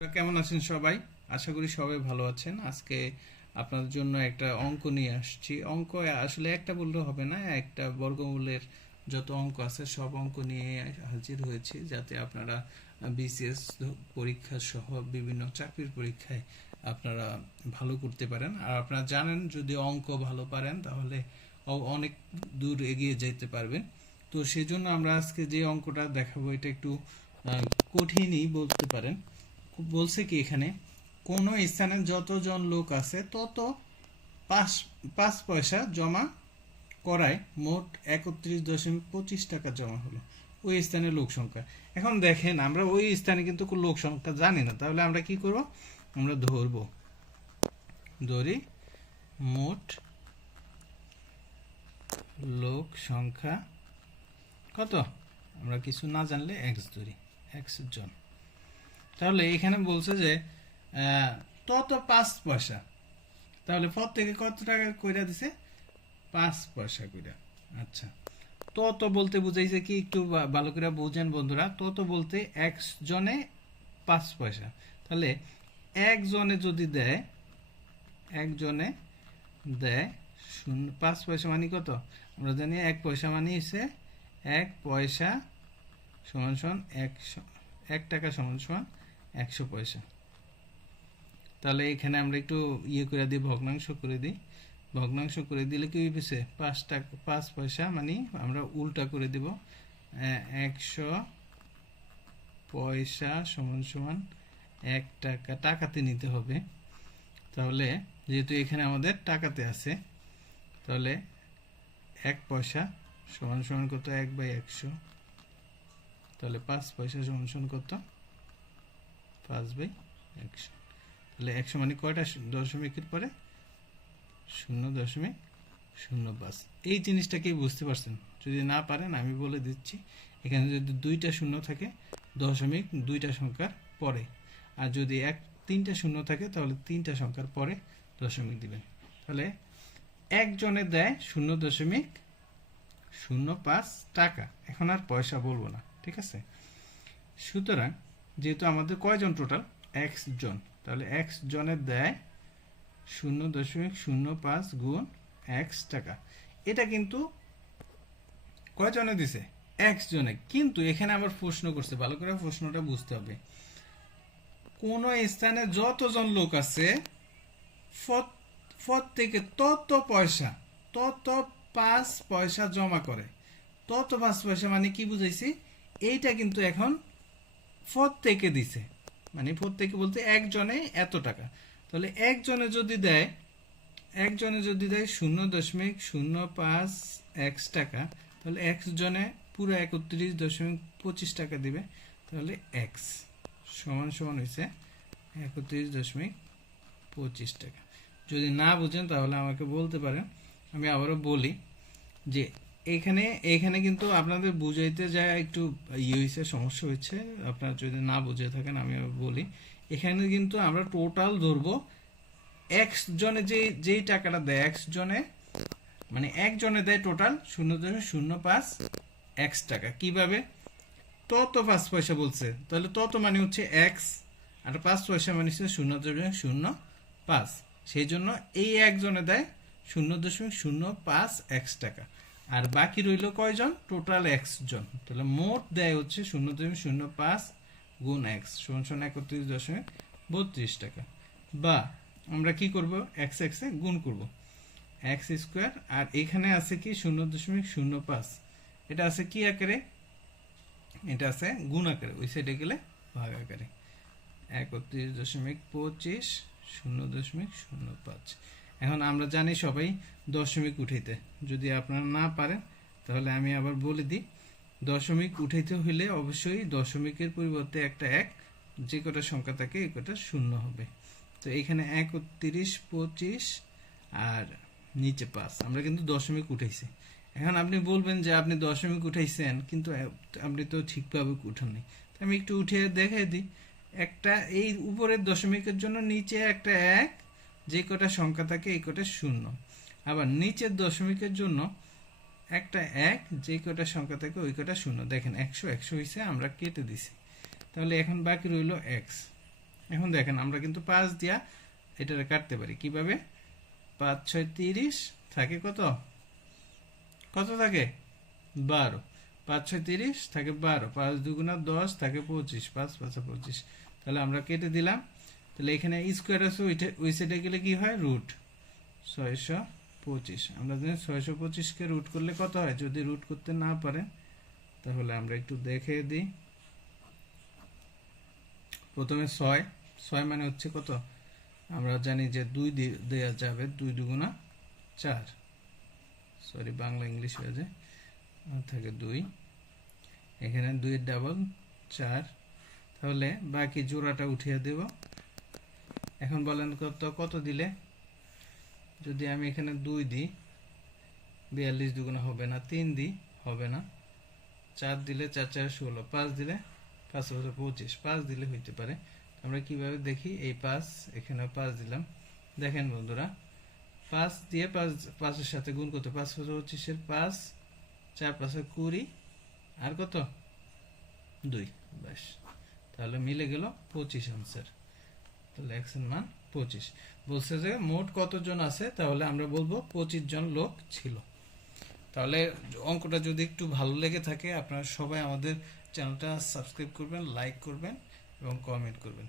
কেমন আছেন সবাই? আশা করি সবাই ভালো আছেন। আজকে আপনাদের জন্য একটা অঙ্ক নিয়ে আসছি। অঙ্ক আসলে একটা বললে হবে না, একটা বর্গমূলের যত অঙ্ক আছে সব অঙ্ক নিয়ে হাজির হয়েছি, যাতে আপনারা বিসিএস পরীক্ষা সহ বিভিন্ন চাকরির পরীক্ষায় আপনারা ভালো করতে পারেন। আর আপনারা জানেন, যদি অঙ্ক ভালো পারেন তাহলে অনেক দূর এগিয়ে যেতে পারবেন। তো সেজন্য আমরা আজকে যে অঙ্কটা দেখাবো এটা একটু কঠিনই বলতে পারেন। বলছে কি এখানে, কোন স্থানে যতজন লোক আছে তত পাঁচ পাঁচ পয়সা জমা করায় মোট 31.25 টাকা জমা হলো ওই স্থানের লোক সংখ্যা। এখন দেখেন, আমরা ওই স্থানে কিন্তু লোক সংখ্যা জানি না, তাহলে আমরা কি করব? আমরা ধরি মোট লোক সংখ্যা কত, আমরা কিছু না জানলে এক্স ধরি, এক্স জন। তাহলে এখানে বলছে যে তত 5 পয়সা, তাহলে প্রত্যেকে কত টাকা কইরা দিছে? 5 পয়সা কইরা। আচ্ছা, তত বলতে বুঝাইছে কি, একটু ভালো করে বুঝেন বন্ধুরা। তত বলতে এক জনে 5 পয়সা, তাহলে একজনে যদি দেয়, একজনে দেয় 5 পয়সা মানে কত? আমরা জানি 1 পয়সা মানে হচ্ছে 1 পয়সা সমান সমান 1 টাকা সমান সমান 100 পয়সা। তাহলে এখানে আমরা একটু করে দিই, ভগ্নাংশ করে দিই। ভগ্নাংশ করে দিলে কি হইছে? 5 পয়সা মানে আমরা উল্টা করে দিব, 100 পয়সা সমান সমান 1 টাকা। টাকাতে নিতে হবে, তাহলে যেহেতু এখানে আমাদের টাকাতে আছে, তাহলে 1 পয়সা সমান সমান কত? 1/100। তাহলে 5 পয়সা সমান সমান কত? 5/100। তাহলে 100 মানে কয়টা দশমিকের পরে? 0.05। এই জিনিসটা কি বুঝতে পারছেন? যদি না পারেন আমি বলে দিচ্ছি, এখানে যদি 2টা শূন্য থাকে দশমিক 2টা সংখ্যার পরে, আর যদি 3টা শূন্য থাকে তাহলে 3টা সংখ্যার পরে দশমিক দিবেন। তাহলে একজনে দেয় 0.05 টাকা। এখন আর পয়সা বলবো না, ঠিক আছে? সুতরাং যেহেতু আমাদের কয়জন টোটাল? এক্স জন, তাহলে এক্স জনের দেয় 0.05 গুণ এক্স টাকা। এটা কিন্তু কয়জনে দিছে? এক্স জনে। কিন্তু এখানে আবার প্রশ্ন করছে, ভালো করে প্রশ্নটা বুঝতে হবে। কোন স্থানে যতজন লোক আছে প্রত্যেকে তত পয়সা, তত 5 পয়সা জমা করে। তত 5 পয়সা মানে কি বুঝাইছি? এইটা কিন্তু এখন প্রত্যেকে দিছে, মানে প্রত্যেকে বলতে একজনে এত টাকা। তাহলে একজনে যদি দেয়, 0.05 এক্স টাকা, তাহলে এক্স জনে পুরো 31.25 টাকা দিবে। তাহলে এক্স সমান সমান হয়েছে 31.25 টাকা। যদি না বুঝেন তাহলে আমাকে বলতে পারেন, আমি আবারও বলি যে এখানে এখানে কিন্তু আপনাদের বুঝাইতে যায় একটু হয়েছে, সমস্যা হচ্ছে। আপনারা যদি না বুঝে থাকেন আমি বলি, এখানে কিন্তু আমরা টোটাল ধরবো এক্স জনে যেই টাকাটা দেয়, এক্স জনে মানে একজনে দেয় টোটাল 0.05 এক্স টাকা। কিভাবে? তত 5 পয়সা বলছে, তাহলে তত মানে হচ্ছে এক্স, আর 5 পয়সা মানে হচ্ছে 0.05। সেই জন্য এই একজনে দেয় 0.05 এক্স টাকা, আর বাকি রইল কয়জন? টোটাল এক্স জন। তাহলে মোট দেয় হচ্ছে 0.05 গুণ এক্স সমান সমান 31.32 টাকা। বা আমরা কি করব? এক্স এক্সে গুণ করব, এক্স স্কোয়ার। আর এখানে আছে কি 0.05, এটা আছে কি আকারে? এটা আছে গুণ আকারে, ওই সাইডে গেলে ভাগ আকারে। 31.25 0.05। এখন আমরা জানি সবাই দশমিক উঠাইতে, যদি আপনারা না পারেন তাহলে আমি আবার বলে দিই। দশমিক উঠাইতে হইলে অবশ্যই দশমিকের পরিবর্তে একটা এক, যে কটা সংখ্যা থাকে এই কটা শূন্য হবে। তো এখানে 31.25 আর নিচে 5, আমরা কিন্তু দশমিক উঠাইছি। এখন আপনি বলবেন যে আপনি দশমিক উঠাইছেন, কিন্তু আপনি তো ঠিকভাবে উঠাননি। আমি একটু উঠে দেখাই দিই। একটা এই উপরের দশমিকের জন্য নিচে একটা এক, যে কটা সংখ্যা থাকে এই কটা শূন্য। আবার নিচের দশমিকের জন্য একটা এক, যে কটা সংখ্যা থাকে ওই কটা শূন্য। দেখেন 100 100 হয়েছে, আমরা কেটে দিছি। তাহলে এখন বাকি রইল এক্স। এখন দেখেন আমরা কিন্তু 5 দিয়া এটারে কাটতে পারি কিভাবে? 5 6 30 থাকে কত? কত থাকে? 12। 5 6 30 থাকে 12, 5 2 10 থাকে 25, 5 5 25। তাহলে আমরা কেটে দিলাম। তাহলে এখানে স্কোয়ার আছে, ওই সাইডে গেলে কি হয়? রুট 625। আমরা জানি 625কে রুট করলে কত হয়? যদি রুট করতে না পারেন তাহলে আমরা একটু দেখে দিই। প্রথমে 6, 6 মানে হচ্ছে কত? আমরা জানি যে 2 দেয়া যাবে, 2 2 4, সরি বাংলা ইংলিশ হয়ে যায়, থাকে 2, এখানে 2 এর ডাবল 4। তাহলে বাকি জোড়াটা উঠিয়ে দেব। এখন বলেন কত দিলে? যদি আমি এখানে 2 দিই, 42 দুগুণা হবে না, 3 দিই হবে না, 4 দিলে 4 4 16, 5 দিলে 5 5 25, 5 দিলে হইতে পারে। আমরা কিভাবে দেখি? এই 5, এখানে 5 দিলাম। দেখেন বন্ধুরা, 5 দিয়ে 5 এর সাথে গুণ করতে, 5 5 25 এর 5, 4 5 20, আর কত? 2, বাস। তাহলে মিলে গেল 25 আনসার। তাহলে x এর মান 25। বলছে যে মোট কতজন আছে, তাহলে আমরা বলবো 25 জন লোক ছিল। তাহলে অঙ্কটা যদি একটু ভালো লেগে থাকে, আপনারা সবাই আমাদের চ্যানেলটা সাবস্ক্রাইব করবেন, লাইক করবেন এবং কমেন্ট করবেন।